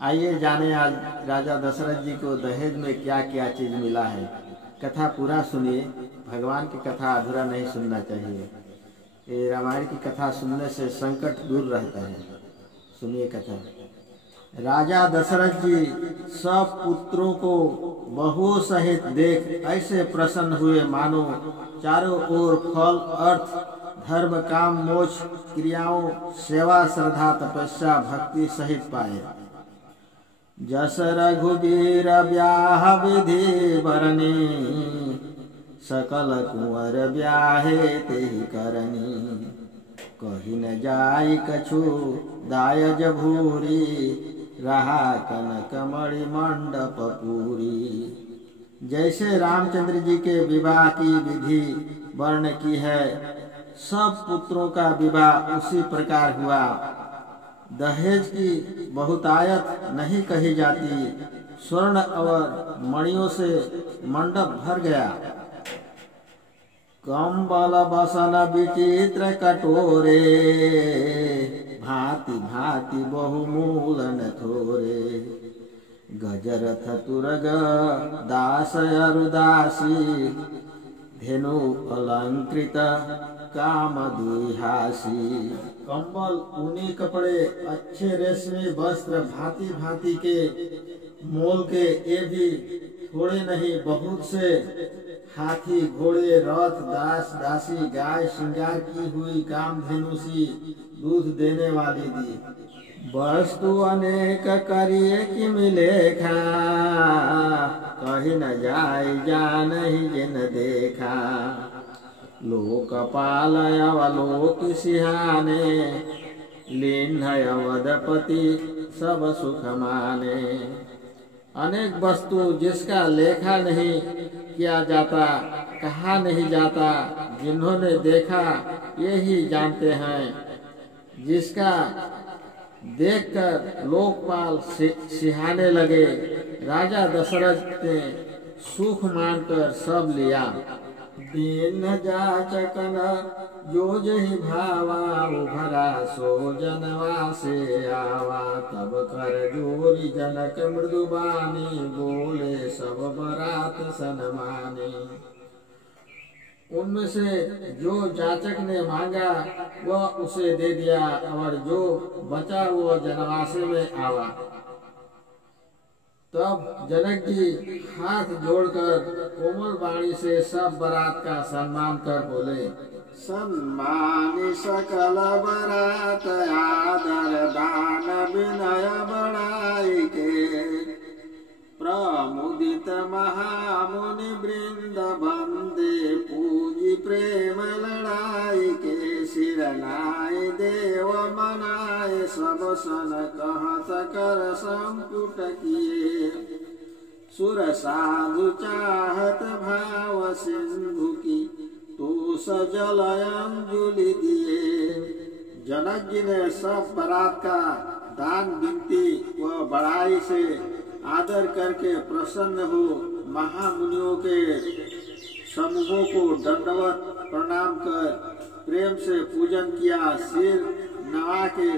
आइए जाने आज राजा दशरथ जी को दहेज में क्या क्या चीज मिला है। कथा पूरा सुनिए, भगवान की कथा अधूरा नहीं सुनना चाहिए। ये रामायण की कथा सुनने से संकट दूर रहता है। सुनिए कथा। राजा दशरथ जी सब पुत्रों को बहुओं सहित देख ऐसे प्रसन्न हुए मानो चारों ओर फल, अर्थ, धर्म, काम, मोक्ष क्रियाओं, सेवा, श्रद्धा, तपस्या, भक्ति सहित पाए। जस रघुबीर ब्याह विधि बरनी, सकल कुंवर ब्याहे तेहि करनी। कही न जाई कछु दायज भूरी, रहा कनक मणि मंडप पूरी। जैसे रामचंद्र जी के विवाह की विधि वर्ण की है, सब पुत्रों का विवाह उसी प्रकार हुआ। दहेज की बहुतायत नहीं कही जाती। स्वर्ण और मणियों से मंडप भर गया। कंबल बसन विचित्र कटोरे, भांति भांति बहुमूलन थोरे। गजरथ तुरग दास अरुदासी, धेनु अलंकृत काम दुहासी। कंबल, ऊनी कपड़े, अच्छे रेशमी वस्त्र, भांति भांति के मोल के, ये भी थोड़े नहीं बहुत से। हाथी, घोड़े, रथ, दास दासी, गाय श्रृंगार की हुई कामधेनु सी दूध देने वाली दी। वस्तु अनेक करिए कि मिलेखा, कही न जाय जान ही जिन देखा। लोकपाल अवलोक सिहाने, लीन अवधपति सब सुख माने। अनेक वस्तु जिसका लेखा नहीं किया जाता, कहा नहीं जाता, जिन्होंने देखा ये ही जानते हैं। जिसका देखकर लोकपाल सिहाने लगे। राजा दशरथ ने सुख मानकर सब लिया। दीन जाचकन जो जहि भावा, उभरा सो जनवा से आवा। तब कर जोरी जनक मृदुबानी, बोले सब बरात सनमानी। उनमें से जो जाचक ने मांगा वह उसे दे दिया, और जो बचा वो जनवासे में आवा। तब जनक जी हाथ जोड़कर कोमल वाणी से सब बारात का सम्मान कर बोले। सम्मान सकल बारात, आदर दान विनय बढ़ाई के। प्रमुदित महामुनि वृंद बंदे, पूजी प्रेम लड़ाई के। सिरनाय देव मनाए, सब सन कहत कर संपुट किए। सुर साधु चाहत भाव सिंधु की, तो सजल अंजुलि दिए। जनक जी ने सब बारात का दान विनती व बड़ाई से आदर करके प्रसन्न हो महामुनियों के समूहों को दंडवत प्रणाम कर प्रेम से पूजन किया। सिर नवा के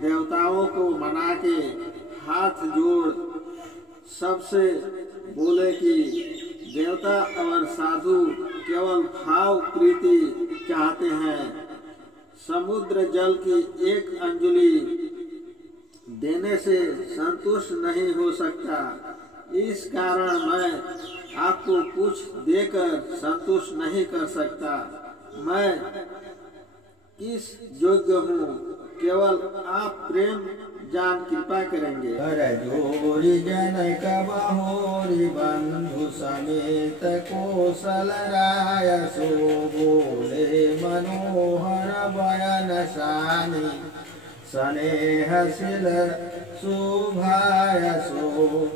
देवताओं को मना के हाथ जोड़ सबसे बोले कि देवता और साधु केवल भाव प्रीति चाहते हैं। समुद्र जल की एक अंजलि देने से संतुष्ट नहीं हो सकता। इस कारण मैं आपको कुछ देकर संतुष्ट नहीं कर सकता। मैं किस योग्य हूँ, केवल आप प्रेम जान कृपा करेंगे। जोरी जनक बहोरी, बंधु समेत कौशल राय। सो बोले मनोहर बयन सानी, स्नेहशील शोभाय सो।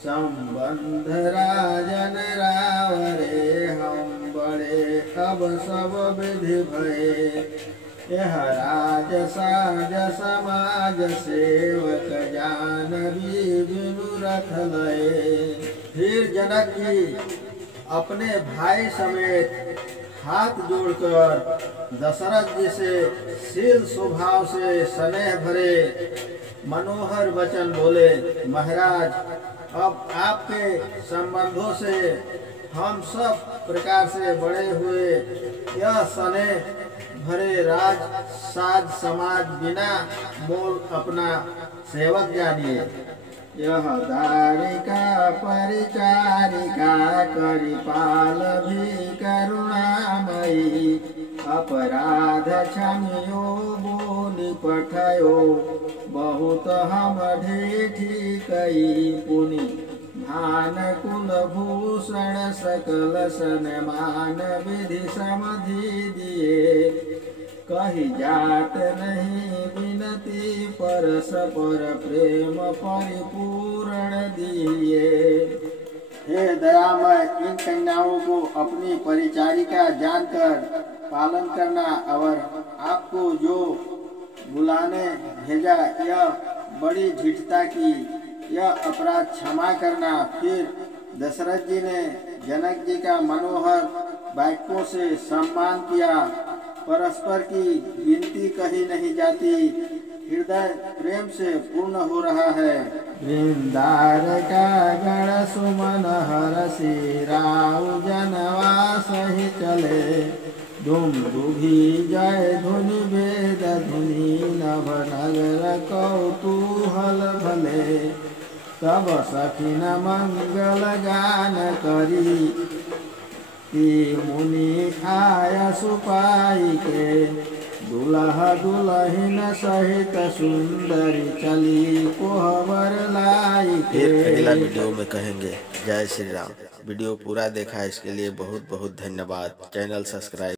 संबंध राजन रावरे, हम बड़े अब सब विधि भये। यह राज साज समाज, सेवक जानवी बिनु रथ लये। फिर जनक जी अपने भाई समेत हाथ जोड़कर दशरथ जी से शील स्वभाव से स्नेह भरे मनोहर वचन बोले, महाराज अब आपके संबंधों से हम सब प्रकार से बड़े हुए यह स्नेह भरे राज साज समाज बिना मोल अपना सेवक जानिए। यह दारिका परिचारिका करिपाल भी करुणामयी, अपराध क्षमियो बोली पठयो, बहुत हम ढेठी कई पुनि, भान कुल भूषण सकल सन्मान विधि समधि दिए, कही जात नहीं विनती परस्पर प्रेम परिपूर्ण दिए। हे दयामय, इन कन्याओं को अपनी परिचारिका जानकर पालन करना और आपको जो बुलाने भेजा यह बड़ी ढिठता की यह अपराध क्षमा करना। फिर दशरथ जी ने जनक जी का मनोहर वाक्यों से सम्मान किया। परस्पर की विनती कही नहीं जाती, हृदय प्रेम से पूर्ण हो रहा है। वृंदार का गण सुमन हरषि राउ जनवास ही चले, धूम दुभी जय धुनि वेद धुनि नभ नगर कौतूहल भले, तब सखिन मंगल गान करी, कि मुनि आया सुपाई के, दुल्हा दुल्हन सहित सुंदरी चली कोहबर लाई के। फिर अगला वीडियो में कहेंगे। जय श्री राम। वीडियो पूरा देखा इसके लिए बहुत बहुत धन्यवाद। Channel subscribe